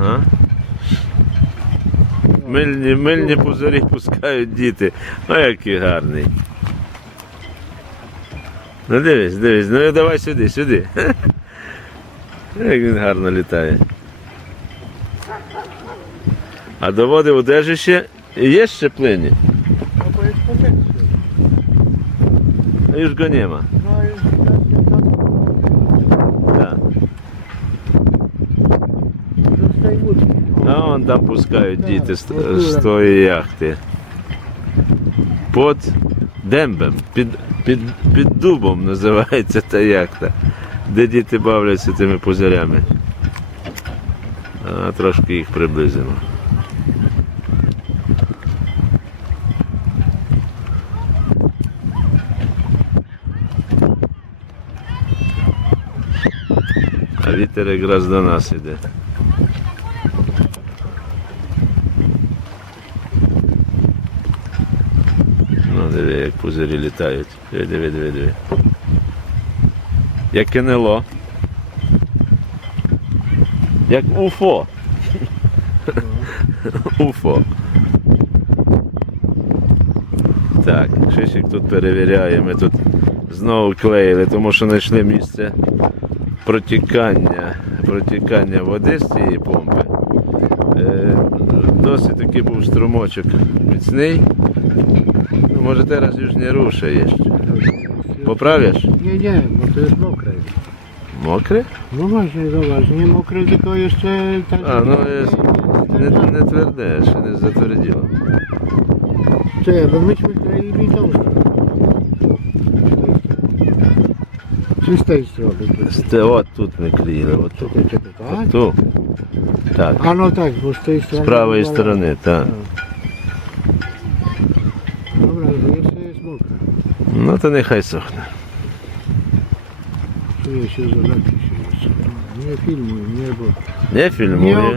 Ага. Мильні, мильні пузирі пускають діти. А який гарний. Ну дивись, дивись, ну давай сюди, сюди. Як він гарно літає. А до води у держище є щеплення? No bo jest kontekst. Już go nie ma. No А вон там пускають діти з, з тої яхти. Під дембем, під, під, під дубом називається та яхта, де діти бавляться тими пузирями. А, трошки їх приблизимо. А вітер якраз до нас іде. Ну, диви, як пузирі літають. Диви, диви, диви, диви. Як НЛО. Як УФО. УФО. Так, Шишик тут перевіряє, ми тут знову клеїли, тому що знайшли місце протікання, протікання води з цієї помпи. Е, досить такий був струмочок міцний. Może teraz już nie ruszę jeszcze. Poprawiasz? Nie, nie, bo to jest mokre. Mokre? No właśnie, zobacz, nie mokre, tylko jeszcze... Tak A, no jest... Nie, nie twardniejszy, nie zatwardziło. Czekaj, bo myśmy kleili tą Czy z tej strony? Z tej o, tu my kleili, o tu. Tak? Tu. Tak. A no tak, bo z tej strony... Z prawej strony, tak. tak. To niechaj suchnie. Czuję się, że lepiej się jeszcze. Nie filmuj, nie, bo Nie filmuję.